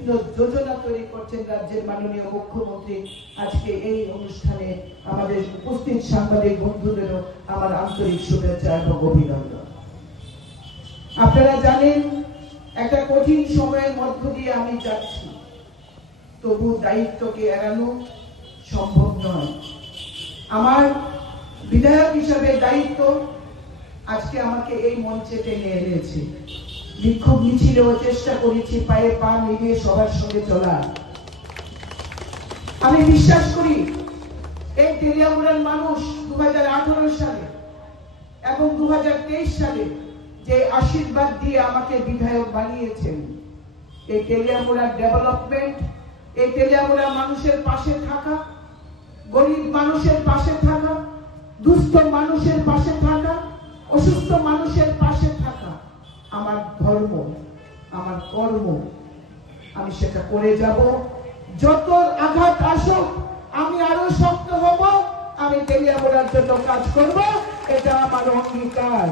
বিভিন্ন যোজনা তৈরি করছেন রাজ্যের মাননীয় মুখ্যমন্ত্রী। আজকে এই অনুষ্ঠানে আমাদের উপস্থিত সাংবাদিক বন্ধুদেরও আমার আন্তরিক শুভেচ্ছা এবং অভিনন্দন। আপনারা জানেন একটা কঠিন সময়ের মধ্য দিয়ে আমি যাচ্ছি, তবু দায়িত্বকে এড়ানো সম্ভব নয়। আমার বিধায়ক হিসাবে দায়িত্ব আজকে আমাকে এই মঞ্চে টেনে এনেছে। বিক্ষোভ মিছিলেও চেষ্টা করেছি পায়ে পা মিলিয়ে সবার সঙ্গে চলার। আমি বিশ্বাস করি এই তেলিয়ামুড়ার মানুষ 2018 সালে এবং 2023 সালে যে আশীর্বাদ দিয়ে আমাকে বিধায়ক বানিয়েছেন, এই তেলিয়ামুড়ার ডেভেলপমেন্ট, এই তেলিয়ামুড়া মানুষের পাশে থাকা, গরিব মানুষের পাশে থাকা, দুস্থ মানুষের পাশে থাকা, অসুস্থ মানুষের পাশে থাকা আমার ধর্ম, আমার কর্ম। আমি সেটা করে যাব। যত আঘাত আসুক আমি আরো শক্ত হব। আমি তেলিয়ামুড়ার জন্য কাজ করব, এটা আমার অঙ্গীকার।